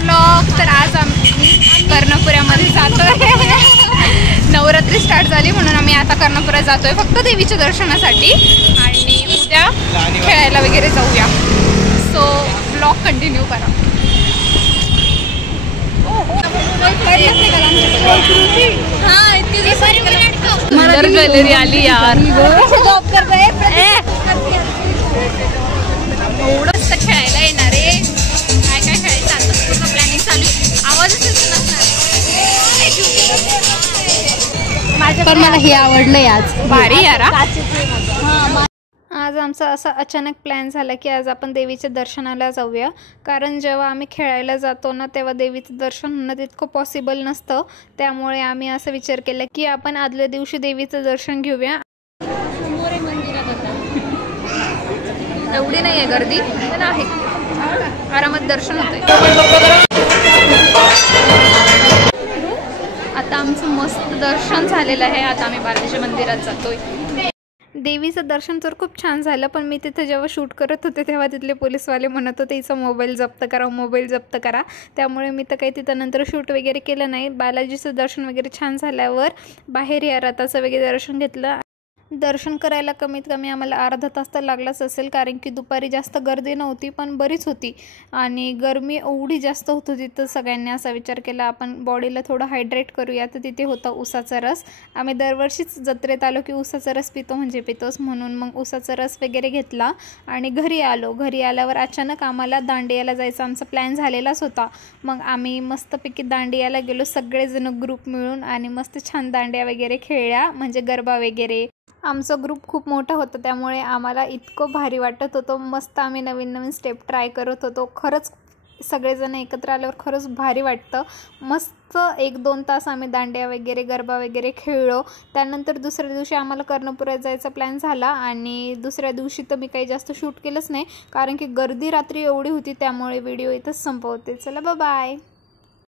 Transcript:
Blog. तर आज आम्ही कर्णपुऱ्यामध्ये जातोय. नवरात्री स्टार्ट झाली म्हणून आम्ही आता कर्णपुऱ्यात जातोय फक्त देवीच्या दर्शनासाठी आणि उद्या खेळायला वगैरे जाऊया. सो ब्लॉग कंटिन्यू करा. सुंदर ज्वेलरी आली यार. एवढंच खेळायला येणार आहे. काय काय खेळायचं आता पूर्ण प्लॅनिंग चालू आहे. आवाजच नसणार. तर मला हे आवडलं आज. भारी यार. आज आमचा असा अचानक प्लॅन झाला की आज आपण देवीच्या दर्शनाला जाऊया. कारण जेव्हा आम्ही खेळायला जातो ना तेव्हा देवीचं दर्शन होणं तितकं पॉसिबल नसतं. त्यामुळे आम्ही असं विचार केला की आपण आदल्या दिवशी देवीचं दर्शन घेऊया. एवढी नाही आहे गर्दी पण आहे. आरामात दर्शन होतंय. आता आमचं मस्त दर्शन झालेलं आहे. आता आम्ही बालाजी मंदिरात जातोय. देवीचं दर्शन तर खूप छान झालं पण मी तिथे जेव्हा शूट करत होते तेव्हा तिथले पोलीसवाले म्हणत होते हिचा मोबाईल जप्त करा, मोबाईल जप्त करा. त्यामुळे मी तर काही तिथं नंतर शूट वगैरे केलं नाही. बालाजीचं दर्शन वगैरे छान झाल्यावर बाहेर या रथाचं वगैरे दर्शन घेतलं. दर्शन करायला कमीत कमी आम्हाला अर्धा तास तर लागलाच असेल कारण की दुपारी जास्त गर्दी नव्हती पण बरीच होती आणि गरमी एवढी जास्त होत होती. तर सगळ्यांनी असा विचार केला आपण बॉडीला थोडं हायड्रेट करूया. तर तिथे होता उसाचा रस. आम्ही दरवर्षीच जत्रेत आलो की उसाचा रस पितो म्हणजे पितोच म्हणून मग उसाचा रस वगैरे घेतला आणि घरी आलो. घरी आल्यावर अचानक आम्हाला दांडियाला जायचा आमचा प्लॅन झालेलाच होता. मग आम्ही मस्तपैकी दांडियाला गेलो सगळेजण ग्रुप मिळून आणि मस्त छान दांड्या वगैरे खेळल्या म्हणजे गरबा वगैरे. आमचा ग्रुप खूप मोठा होता त्यामुळे आम्हाला इतकं भारी वाटत होतं. मस्त आम्ही नवीन नवीन स्टेप ट्राय करत होतो. खरंच सगळेजण एकत्र आल्यावर खरंच भारी वाटतं. मस्त 1-2 तास आम्ही दांड्या वगैरे गरबा वगैरे खेळलो. त्यानंतर दुसऱ्या दिवशी आम्हाला कर्णपुऱ्यात जायचा प्लॅन झाला आणि दुसऱ्या दिवशी तर मी काही जास्त शूट केलंच नाही कारण की गर्दी रात्री एवढी होती. त्यामुळे व्हिडिओ इथंच संपवते. चला बाय.